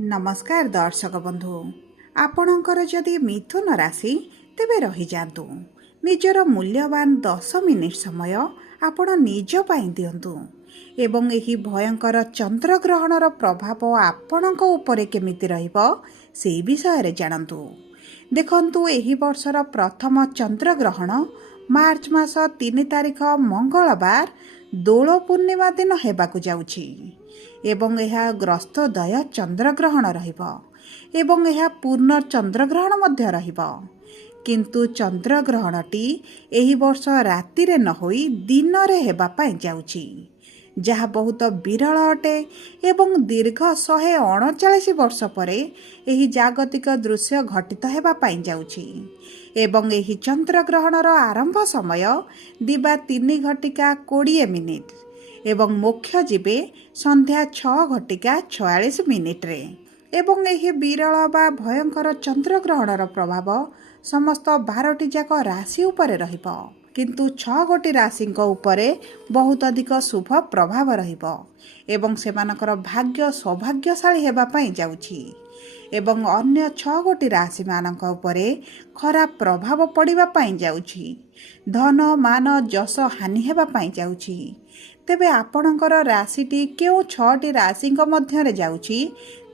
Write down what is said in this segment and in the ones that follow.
नमस्कार दर्शक बंधु आपणकर जदि मिथुन राशि तेबे रही जातु निजर मूल्यवान 10 मिनिट समय आपण निज पाई दियंतु एवं एही भयंकर चंद्रग्रहणर प्रभाव आपणक उपरे केमिति रहिबो से विषय रे जानतु। देखंतु एही वर्षर प्रथम चंद्रग्रहण मार्च मास 3 तारिख मंगलवार दोल पूर्णिमा दिन हेबाकु जाउछि एवं यह ग्रस्तोदय चंद्रग्रहण रहिबो एवं यह पूर्ण चंद्रग्रहण मध्य रहिबो। किंतु चंद्रग्रहणटी एही वर्ष राति रे न होई दिन रे हेबा पई जाउछि जहा बहुत विरल अटे एवं दीर्घ 139 वर्ष परे एही जागतिक दृश्य घटित हेबा पई जाउछि एवं एही चंद्रग्रहणर आरंभ समय दिबा 3 घटिका 20 मिनिट एवं मोक्ष जीवे संध्या 6 घटिका 46 मिनिट रे एवं एही विरल बा भयंकर चंद्रग्रहणर प्रभाव समस्त 12टी जाक राशि उपरे रहिबो किंतु 6 गोटी राशिंक उपरे बहुत अधिक शुभ प्रभाव रहिबो एवं सेमानकर भाग्य सौभाग्यशाली हेबा पई जाउछि एवं अन्य 6 गोटी राशि मानक उपरे खराब प्रभाव पड़िबा पई जाउछि धन मान जस हानि हेबा पई जाउछि। तेबे आपणकर राशिटी केउ 6टी राशिंक मध्यरे जाउछि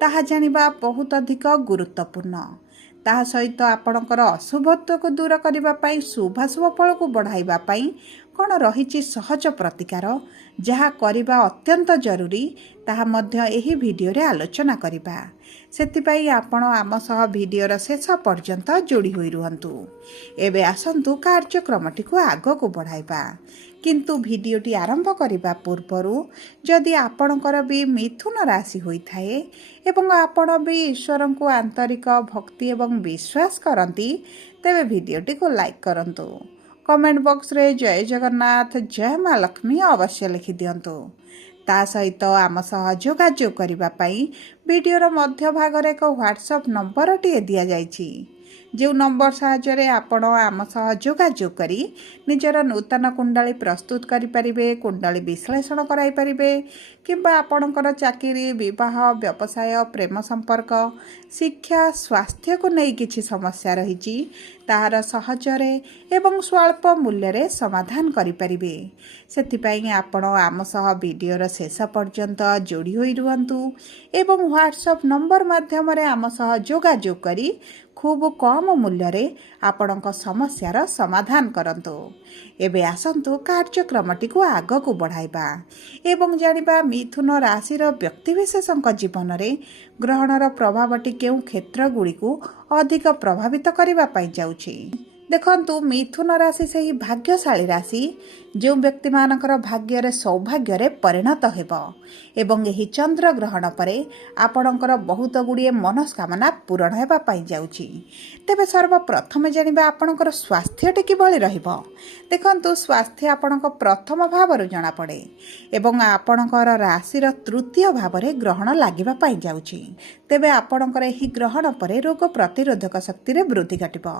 ताहा जानिबा बहुत अधिक गुरुत्वपूर्ण। ताहा सहित आपणकर अशुभत्व को दूर करिबा पई शुभाशुभ फल को बढ़ाइबा पई कौन रहिछि सहज प्रतिकार जहा करिबा अत्यंत जरूरी ताहा मध्य एही वीडियो रे आलोचना करिबा। सेतिपई आपण आम सह वीडियोर शेष पर्यंत जोड़ी होई रुहंतु। एबे आसंतु कार्यक्रमटी को आग को बढ़ाइबा किंतु वीडियोटी आरंभ करिबा पूर्वरु जदि आपणकर भी मिथुन राशि होई थाए एवं आपण भी ईश्वर को आंतरिक भक्ति एवं विश्वास करंती तेबे वीडियोटी को लाइक करंतु। कमेंट बॉक्स रे जय जगन्नाथ जय माँ लक्ष्मी अवश्य लिखि दियंतु। ता सहित आम सह जोगाजोग करिबा पई वीडियोर मध्य भाग रे एक व्हाट्सएप नंबर टी दिया जायछि जो नंबर साहाय्य आपण आम सह जोगाजोग करी निजर नूतन कुंडली प्रस्तुत करि परिबे कुंडली विश्लेषण कराई परिबे किंबा आपणकर चाकरी विवाह व्यवसाय प्रेम संपर्क शिक्षा स्वास्थ्य को नहीं किछि समस्या रहिछि ताहार सहजरे एवं स्वल्प मूल्य रे समाधान करि परिबे। सेथिपई आपण आम सह वीडियोर शेष पर्यंत जोड़ी होई रुहंतु एवं व्हाट्सएप नंबर माध्यम रे आम सह जोगाजोग करी खूब कम मूल्य रे आपणक समस्यार समाधान करंतु। एबे आसंतु कार्यक्रमटी को आग को बढ़ाइबा एवं जानिबा मिथुन राशिर व्यक्तिविशेषक जीवन रे ग्रहणर प्रभावटी केउ क्षेत्र गुड़ी को अधिक प्रभावित करिबा पई जाउछि। देखंतु मिथुन राशि से ही भाग्यशाली राशि जो व्यक्ति मानकर भाग्य रे सौभाग्य रे परिणत हेबो एवं एही चंद्र ग्रहण परे आपणकर बहुत गुड़िए मनस्कामना पूरण हेबा पाई जाउछि। तेबे सर्वप्रथम जानिबा आपणकर स्वास्थ्यटी किभଳି रहिबो। देखंतु स्वास्थ्य आपणक प्रथम भावरु जणा पड़े एवं आपणकर राशिर तृतीय भाव रे ग्रहण लागिबा पाई जाउछि। तेबे आपणकर एही ग्रहण परे रोग प्रतिरोधक शक्ति रे वृद्धि घटिबो।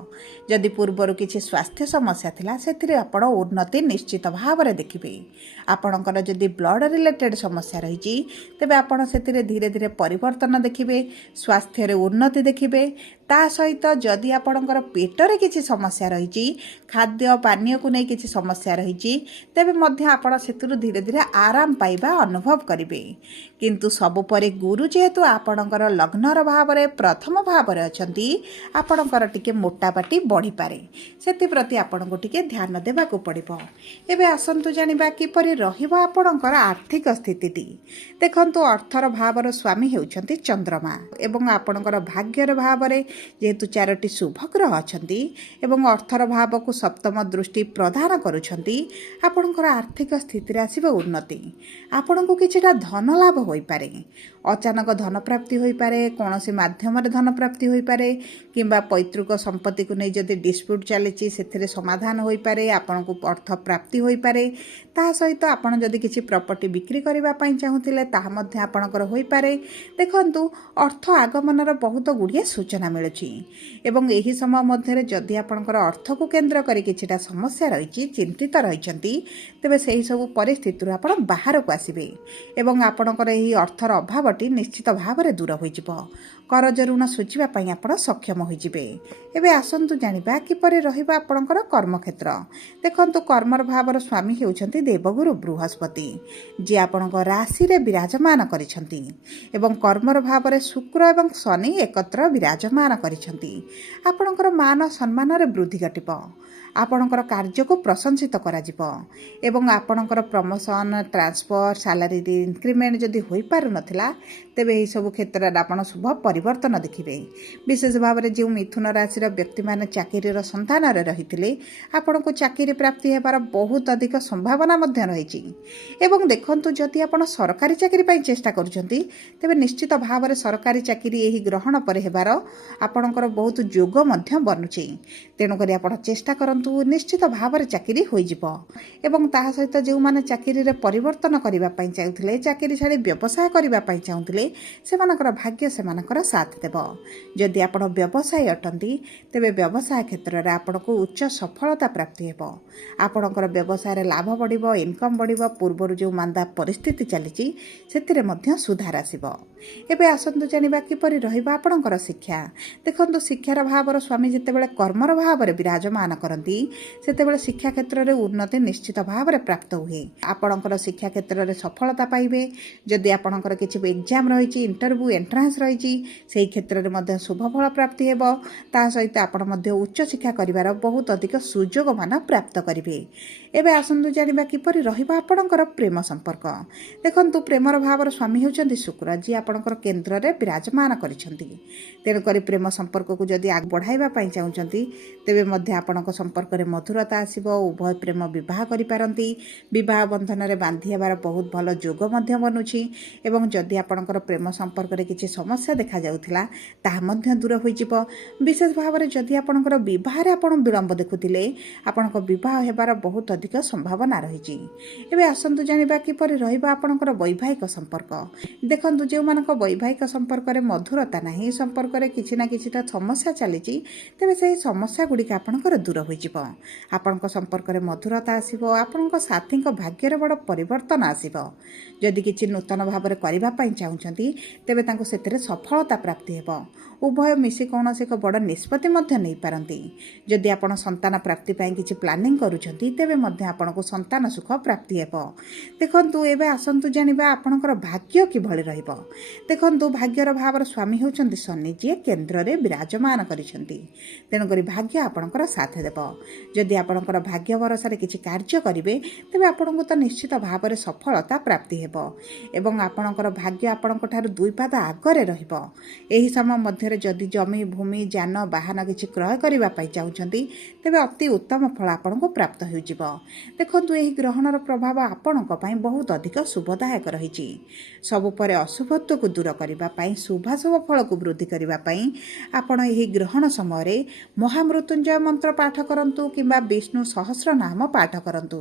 जदि पूर्वरु किछि स्वास्थ्य समस्या थिला सेथिरे आपण उन्नति निश्चित भाव रे देखिबे। आपणकर जदि ब्लड रिलेटेड समस्या रहिछि तेबे आपण सेथिरे धीरे धीरे परिवर्तन देखिबे स्वास्थ्य रे उन्नति देखिबे। ता सहित जदि आपणकर पेट रे किछि समस्या रहिछि खाद्य पानीय को नै किछि समस्या रहिछि तेबे मध्य आपण सेतुरु धीरे धीरे आराम पाइबा अनुभव करिवे। किंतु सब परे गुरु जेहेतु आपणकर लग्नर भाव रे प्रथम भाव रे अछंती आपणकर टिके मोटापाटी बढ़ी पारे सेति प्रति आपणको टिके ध्यान देबा को पड़िबो। एबे आसंतु जानिबा कि परि रहिबो आपणकर आर्थिक स्थितिटी। देखंतु अर्थर भावर स्वामी हेउछंती चंद्रमा एवं आपणकर भाग्यर भाव रे जेहेतु 4टी शुभ ग्रह अछंती एवं अर्थर भाव को सप्तम दृष्टि प्रदान करूछंती आपणकर आर्थिक स्थिति रे आसीबो उन्नति। आपणको किछटा धन लाभ होई पारे अचानक धन प्राप्ति होई पारे कोनोसी माध्यम रे धन प्राप्ति होई पारे किंबा पैतृक संपत्ति को नै जदि डिस्प्यूट चलीछि सेथिरे समाधान होई पारे आपणको अर्थ प्राप्ति होई पारे। ता सहित आपण जदि किछि प्रॉपर्टी बिक्री करबा पई चाहुतिले ताहा मध्य आपणकर होई पारे। देखंतु अर्थ आगमनर बहुत गुड़िए सूचना मिलुछि एवं एही समय मध्यरे जदि आपणकर अर्थ को केंद्र करी किछिटा समस्या रहिछि चिंतित रहिछंती तेबे सेही सब परिस्थिति आपण बाहर को आसीबे एवं आपणकर एही अर्थर अभाव ସଙ୍କଟଟି ନିଶ୍ଚିତ ଭାବରେ ଦୂର ହୋଇଯିବ। କରଜ ଋଣ ଶୁଝିବା ପାଇଁ ଆପଣ ସକ୍ଷମ ହୋଇଯିବେ। ଏବେ ଆସନ୍ତୁ ଜାଣିବା କିପରି ରହିବ ଆପଣଙ୍କର କର୍ମକ୍ଷେତ୍ର। ଦେଖନ୍ତୁ, କର୍ମର ଭାବର ସ୍ୱାମୀ ହେଉଛନ୍ତି ଦେବଗୁରୁ ବୃହସ୍ପତି, ଯିଏ ଆପଣଙ୍କ ରାଶିରେ ବିରାଜମାନ କରିଛନ୍ତି ଏବଂ କର୍ମର ଭାବରେ ଶୁକ୍ର ଏବଂ ଶନି ଏକତ୍ର ବିରାଜମାନ କରିଛନ୍ତି। ଆପଣଙ୍କର ମାନ ସମ୍ମାନରେ ବୃଦ୍ଧି ଘଟିବ। ଆପଣଙ୍କର କାର୍ଯ୍ୟକୁ ପ୍ରଶଂସିତ କରାଯିବ ଏବଂ ଆପଣଙ୍କର ପ୍ରମୋସନ୍, ଟ୍ରାନ୍ସଫର, ସାଲାରୀରେ ଇନକ୍ରିମେଣ୍ଟ ଯଦି ହୋଇପାରୁନଥିଲା, ତେବେ ଏହିସବୁ କ୍ଷେତ୍ରରେ ଆପଣ ଶୁଭ ପରିବର୍ତ୍ତନ ଦେଖିବେ। ବିଶେଷ ଭାବରେ ଯେଉଁ ମିଥୁନ ରାଶିର ବ୍ୟକ୍ତିମାନେ ଚାକିରିର ସନ୍ଧାନରେ ରହିଥିଲେ, ଆପଣଙ୍କୁ ଚାକିରି ପ୍ରାପ୍ତି ହେବାର ବହୁତ ଅଧିକ ସମ୍ଭାବନା ମଧ୍ୟ ରହିଛି। ଏବଂ ଦେଖନ୍ତୁ, ଯଦି ଆପଣ ସରକାରୀ ଚାକିରି ପାଇଁ ଚେଷ୍ଟା କରୁଛନ୍ତି, ତେବେ ନିଶ୍ଚିତ ଭାବରେ ସରକାରୀ ଚାକିରି ଏହି ଗ୍ରହଣ ପରେ ହେବାର ଆପଣଙ୍କର ବହୁତ ଯୋଗ ମଧ୍ୟ ବନୁଛି। ତେଣୁକରି ଆପଣ ଚେଷ୍ଟା କରନ୍ତୁ, ନିଶ୍ଚିତ ଭାବରେ ଚାକିରି ହୋଇଯିବ। ଏବଂ ତାହା ସହିତ ଯେଉଁମାନେ ଚାକିରିରେ ପରିବର୍ତ୍ତନ କରିବା ପାଇଁ ଚାହୁଁଥିଲେ, ଚାକିରି ଛାଡ଼ି ବ୍ୟବସାୟ କରିବା ପାଇଁ ଚାହୁଁଥିଲେ, ସେମାନଙ୍କର ଭାଗ୍ୟ ସେମାନଙ୍କର ସାଥ ଦେବ। ଯଦି ଆପଣ ବ୍ୟବସାୟୀ ଅଟନ୍ତି, ତେବେ ବ୍ୟବସାୟ କ୍ଷେତ୍ରରେ ଆପଣଙ୍କୁ ଉଚ୍ଚ ସଫଳତା ପ୍ରାପ୍ତି ହେବ। ଆପଣଙ୍କର ବ୍ୟବସାୟରେ ଲାଭ ବଢ଼ିବ, ଇନକମ୍ ବଢ଼ିବ। ପୂର୍ବରୁ ଯେଉଁ ମାନ୍ଦା ପରିସ୍ଥିତି ଚାଲିଛି, ସେଥିରେ ମଧ୍ୟ ସୁଧାର ଆସିବ। ଏବେ ଆସନ୍ତୁ ଜାଣିବା କିପରି ରହିବ ଆପଣଙ୍କର ଶିକ୍ଷା। ଦେଖନ୍ତୁ, ଶିକ୍ଷାର ଭାବର ସ୍ୱାମୀ ଯେତେବେଳେ କର୍ମର ଭାବରେ ବିରାଜମାନ କରନ୍ତି, ସେତେବେଳେ ଶିକ୍ଷା କ୍ଷେତ୍ରରେ ଉନ୍ନତି ନିଶ୍ଚିତ ଭାବରେ ପ୍ରାପ୍ତ ହୁଏ। ଆପଣଙ୍କର ଶିକ୍ଷା କ୍ଷେତ୍ରରେ ସଫଳତା ପାଇବେ। ଯଦି ଆପଣଙ୍କର କିଛି ଏକ୍ଜାମ୍ ରହିଛି, ଇଣ୍ଟରଭ୍ୟୁ, ଏଣ୍ଟ୍ରାନ୍ସ ରହିଛି, ସେହି କ୍ଷେତ୍ରରେ ମଧ୍ୟ ଶୁଭଫଳ ପ୍ରାପ୍ତି ହେବ। ତା ସହିତ ଆପଣ ମଧ୍ୟ ଉଚ୍ଚଶିକ୍ଷା କରିବାର ବହୁତ ଅଧିକ ସୁଯୋଗମାନ ପ୍ରାପ୍ତ କରିବେ। ଏବେ ଆସନ୍ତୁ ଜାଣିବା କିପରି ରହିବ ଆପଣଙ୍କର ପ୍ରେମ ସମ୍ପର୍କ। ଦେଖନ୍ତୁ, ପ୍ରେମର ଭାବର ସ୍ୱାମୀ ହେଉଛନ୍ତି ଶୁକ୍ର, ଯିଏ ଆପଣଙ୍କର କେନ୍ଦ୍ରରେ ବିରାଜମାନ କରିଛନ୍ତି। ତେଣୁକରି ପ୍ରେମ ସମ୍ପର୍କକୁ ଯଦି ବଢ଼ାଇବା ପାଇଁ ଚାହୁଁଛନ୍ତି, ତେବେ ମଧ୍ୟ ଆପଣଙ୍କ ସମ୍ପର୍କରେ ମଧୁରତା ଆସିବ। ଉଭୟ ପ୍ରେମ ବିବାହ କରିପାରନ୍ତି। ବିବାହ ବନ୍ଧନରେ ବାନ୍ଧି ହେବାର ବହୁତ ଭଲ ଯୋଗ ମଧ୍ୟ ବନୁଛି। ଏବଂ ଯଦି ଆପଣଙ୍କର ପ୍ରେମ ସମ୍ପର୍କରେ କିଛି ସମସ୍ୟା ଦେଖାଯାଉଥିଲା, ତାହା ମଧ୍ୟ ଦୂର ହୋଇଯିବ। ବିଶେଷ ଭାବରେ ଯଦି ଆପଣଙ୍କର ବିବାହରେ ଆପଣ ବିଳମ୍ବ ଦେଖୁଥିଲେ, ଆପଣଙ୍କ ବିବାହ ହେବାର ବହୁତ ଅଧିକ ସମ୍ଭାବନା ରହିଛି। ଏବେ ଆସନ୍ତୁ ଜାଣିବା କିପରି ରହିବ ଆପଣଙ୍କର ବୈବାହିକ ସମ୍ପର୍କ। ଦେଖନ୍ତୁ, ଯେଉଁମାନଙ୍କ ବୈବାହିକ ସମ୍ପର୍କରେ ମଧୁରତା ନାହିଁ, ସମ୍ପର୍କରେ କିଛି ନା କିଛିଟା ସମସ୍ୟା ଚାଲିଛି, ତେବେ ସେହି ସମସ୍ୟା ଗୁଡ଼ିକ ଆପଣଙ୍କର ଦୂର ହୋଇଯିବ। ଆପଣଙ୍କ ସମ୍ପର୍କରେ ମଧୁରତା ଆସିବ। ଆପଣଙ୍କ ସାଥୀଙ୍କ ଭାଗ୍ୟରେ ବଡ଼ ପରିବର୍ତ୍ତନ ଆସିବ। ଯଦି କିଛି ନୂତନ ଭାବରେ କରିବା ପାଇଁ ଚାହୁଁଛନ୍ତି, ତେବେ ତାଙ୍କୁ ସେଥିରେ ସଫଳତା ପ୍ରାପ୍ତି ହେବ। ଉଭୟ ମିଶି କୌଣସି ଏକ ବଡ଼ ନିଷ୍ପତ୍ତି ମଧ୍ୟ ନେଇପାରନ୍ତି। ଯଦି ଆପଣ ସନ୍ତାନ ପ୍ରାପ୍ତି ପାଇଁ କିଛି ପ୍ଲାନିଂ କରୁଛନ୍ତି, ତେବେ ମଧ୍ୟ ଆପଣଙ୍କୁ ସନ୍ତାନ ସୁଖ ପ୍ରାପ୍ତି ହେବ। ଦେଖନ୍ତୁ, ଏବେ ଆସନ୍ତୁ ଜାଣିବା ଆପଣଙ୍କର ଭାଗ୍ୟ କିଭଳି ରହିବ। ଦେଖନ୍ତୁ, ଭାଗ୍ୟର ଭାବର ସ୍ୱାମୀ ହେଉଛନ୍ତି ଶନି, ଯିଏ କେନ୍ଦ୍ରରେ ବିରାଜମାନ କରିଛନ୍ତି। ତେଣୁକରି ଭାଗ୍ୟ ଆପଣଙ୍କର ସାଥ ଦେବ। ଯଦି ଆପଣଙ୍କର ଭାଗ୍ୟ ଭରସାରେ କିଛି କାର୍ଯ୍ୟ କରିବେ, ତେବେ ଆପଣଙ୍କୁ ତ ନିଶ୍ଚିତ ଭାବରେ ସଫଳତା ପ୍ରାପ୍ତି ହେବ ଏବଂ ଆପଣଙ୍କର ଭାଗ୍ୟ ଆପଣଙ୍କ ଠାରୁ ଦୁଇ ପାଦ ଆଗରେ ରହିବ। ଏହି ସମୟ ମଧ୍ୟରେ ଯଦି ଜମି, ଭୂମି, ଯାନ, ବାହନ କିଛି କ୍ରୟ କରିବା ପାଇଁ ଚାହୁଁଛନ୍ତି, ତେବେ ଅତି ଉତ୍ତମ ଫଳ ଆପଣଙ୍କୁ ପ୍ରାପ୍ତ ହୋଇଯିବ। ଦେଖନ୍ତୁ, ଏହି ଗ୍ରହଣର ପ୍ରଭାବ ଆପଣଙ୍କ ପାଇଁ ବହୁତ ଅଧିକ ଶୁଭଦାୟକ ରହିଛି। ସବୁ ପରେ ଅଶୁଭତ୍ୱକୁ ଦୂର କରିବା ପାଇଁ, ଶୁଭାଶୁଭ ଫଳକୁ ବୃଦ୍ଧି କରିବା ପାଇଁ ଆପଣ ଏହି ଗ୍ରହଣ ସମୟରେ ମହାମୃତ୍ୟୁଞ୍ଜୟ ମନ୍ତ୍ର ପାଠ କରନ୍ତୁ କିମ୍ବା ବିଷ୍ଣୁ ସହସ୍ର ନାମ ପାଠ କରନ୍ତୁ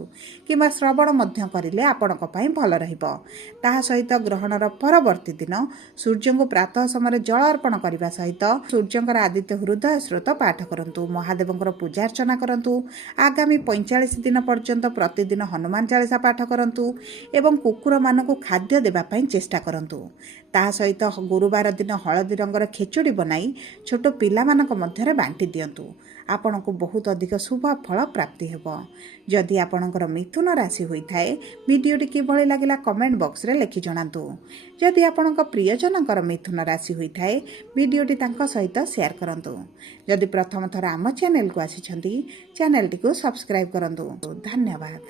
କିମ୍ବା ଶ୍ରବଣ ମଧ୍ୟ କରିଲେ ଆପଣଙ୍କ ପାଇଁ ଭଲ ରହିବ। ତାହା ସହିତ ଗ୍ରହଣର ପରବର୍ତ୍ତୀ ଦିନ ସୂର୍ଯ୍ୟଙ୍କୁ ପ୍ରାତଃ ସମୟରେ ଜଳ ଅର୍ପଣ କରିବା ସହିତ ସୂର୍ଯ୍ୟଙ୍କର ଆଦିତ୍ୟ ହୃଦୟ ସ୍ରୋତ ପାଠ କରନ୍ତୁ। ମହାଦେବଙ୍କର ପୂଜାର୍ଚ୍ଚନା କରନ୍ତୁ। ଆଗାମୀ 45 ଦିନ ପର୍ଯ୍ୟନ୍ତ ପ୍ରତିଦିନ ହନୁମାନ ଚାଳିସା ପାଠ କରନ୍ତୁ ଏବଂ କୁକୁରମାନଙ୍କୁ ଖାଦ୍ୟ ଦେବା ପାଇଁ ଚେଷ୍ଟା କରନ୍ତୁ। ତାହା ସହିତ ଗୁରୁବାର ଦିନ ହଳଦୀ ରଙ୍ଗର ଖେଚୁଡ଼ି ବନାଇ ଛୋଟ ପିଲାମାନଙ୍କ ମଧ୍ୟରେ ବାଣ୍ଟି ଦିଅନ୍ତୁ। ଆପଣଙ୍କୁ ବହୁତ ଅଧିକ ଶୁଭ ଫଳ ପ୍ରାପ୍ତି ହେବ। ଯଦି ଆପଣଙ୍କର ମିଥୁନ ରାଶି ହୋଇଥାଏ, ଭିଡ଼ିଓଟି କିଭଳି ଲାଗିଲା କମେଣ୍ଟ ବକ୍ସରେ ଲେଖି ଜଣାନ୍ତୁ। ଯଦି ଆପଣଙ୍କ ପ୍ରିୟଜନଙ୍କର ମିଥୁନ ରାଶି ହୋଇଥାଏ, ଭିଡ଼ିଓଟି ତାଙ୍କ ସହିତ ସେୟାର କରନ୍ତୁ। ଯଦି ପ୍ରଥମ ଥର ଆମ ଚ୍ୟାନେଲକୁ ଆସିଛନ୍ତି, ଚ୍ୟାନେଲଟିକୁ ସବସ୍କ୍ରାଇବ୍ କରନ୍ତୁ। ଧନ୍ୟବାଦ।